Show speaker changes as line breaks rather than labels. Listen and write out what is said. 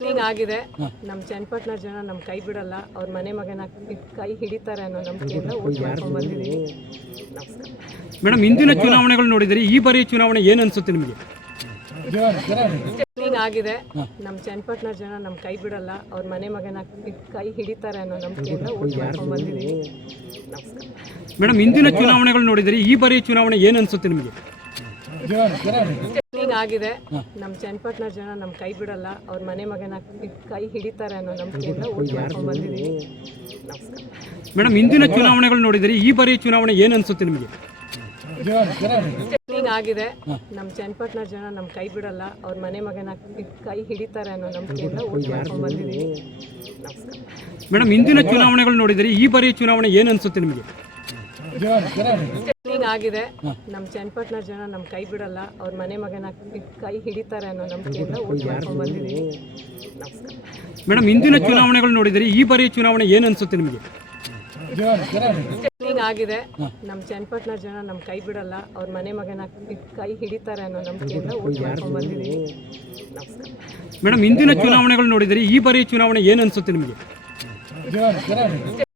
ಹಿಂಗ್ ಆಗಿದೆ. ನಮ್ಮ ಚನ್ನಪಟ್ಟಣ ಜನ ನಮ್ಮ ಕೈ ಬಿಡಲ್ಲ. ಅವ್ರ ಮನೆ ಮಗನ ಕೈ ಹಿಡಿತಾರೆ ಅನ್ನೋ ನಂಬಿಕೆಯಿಂದ ಓಟ್ ಮಾಡ್ಕೊಂಡ್ ಬಂದಿದ್ದೀವಿ
ಮೇಡಮ್ ಹಿಂದಿನ ಚುನಾವಣೆಗಳು ನೋಡಿದರೆ ಈ ಬಾರಿ ಚುನಾವಣೆ ಏನು ಅನ್ಸುತ್ತೆ ನಿಮಗೆ?
ಆಗಿದೆ. ನಮ್ಮ ಚನ್ನಪಟ್ಟಣ ಜನ ನಮ್ಮ ಕೈ ಬಿಡಲ್ಲ. ಅವ್ರ ಮನೆ ಮಗನ ಕೈ ಹಿಡಿತಾರೆ ಅನ್ನೋ ನಂಬಿಕೆಯಿಂದ ಓಟ್ ಮಾಡ್ಕೊಂಡ್ ಬಂದಿದ್ದೀವಿ
ಮೇಡಮ್ ಹಿಂದಿನ ಚುನಾವಣೆಗಳು ನೋಡಿದರೆ ಈ ಬಾರಿ ಚುನಾವಣೆ ಏನು ಅನ್ಸುತ್ತೆ ನಿಮಗೆ?
ಆಗಿದೆ ನಮ್ಮ ಚನ್ನಪಟ್ಟಣ ಜನ ನಮ್ಮ ಕೈ ಬಿಡಲ್ಲ. ಅವ್ರ ಮನೆ ಮಗನ ಕೈ ಹಿಡಿತಾರೆ ಅನ್ನೋ ನಂಬಿಕೆಯಿಂದ ಓಟ್ ಮಾಡ್ಕೊಂಡು ಬಂದಿದ್ದೀವಿ
ಮೇಡಮ್ ಹಿಂದಿನ ಚುನಾವಣೆಗಳು ನೋಡಿದರೆ ಈ ಬಾರಿ ಚುನಾವಣೆ ಏನು ಅನ್ಸುತ್ತೆ ನಿಮಗೆ?
ಆಗಿದೆ. ನಮ್ಮ ಚನ್ನಪಟ್ಟಣ ಜನ ನಮ್ಮ ಕೈ ಬಿಡಲ್ಲ. ಅವ್ರ ಮನೆ ಮಗನ ಕೈ ಹಿಡಿತಾರೆ ಅನ್ನೋ ನಂಬಿಕೆಯಿಂದ ಓಟ್ ಮಾಡ್ಕೊಂಡು ಬಂದಿದ್ದೀವಿ
ಮೇಡಮ್ ಹಿಂದಿನ ಚುನಾವಣೆಗಳು ನೋಡಿದರೆ ಈ ಬಾರಿ ಚುನಾವಣೆ ಏನು ಅನ್ಸುತ್ತೆ ನಿಮಗೆ?
ಆಗಿದೆ ನಮ್ಮ ಚನ್ನಪಟ್ಟಣ ಜನ ನಮ್ಮ ಕೈ ಬಿಡಲ್ಲ ಅವ್ರ ಮನೆ ಮಗನ ಕೈ ಹಿಡಿತಾರೆ ಅನ್ನೋ ನಂಬಿಕೆಯಿಂದ ಓಟ್ ಮಾಡ್ಕೊಂಡ್ ಬಂದಿದ್ದೀವಿ
ಮೇಡಮ್ ಹಿಂದಿನ ಚುನಾವಣೆಗಳು ನೋಡಿದರೆ ಈ ಬಾರಿ ಚುನಾವಣೆ ಏನು ಅನ್ಸುತ್ತೆ ನಿಮಗೆ?
ಆಗಿದೆ. ನಮ್ಮ ಚನ್ನಪಟ್ಟಣ ಜನ ನಮ್ಮ ಕೈ ಬಿಡಲ್ಲ ಅವ್ರ ಮನೆ ಮಗನ ಕೈ ಹಿಡಿತಾರೆ ಅನ್ನೋ ನಂಬಿಕೆಯಿಂದ ಓಟ್ ಮಾಡ್ಕೊಂಡ್ ಬಂದಿದ್ದೀವಿ
ಮೇಡಮ್ ಹಿಂದಿನ ಚುನಾವಣೆಗಳು ನೋಡಿದರೆ ಈ ಬಾರಿ ಚುನಾವಣೆ ಏನು ಅನ್ಸುತ್ತೆ ನಿಮಗೆ?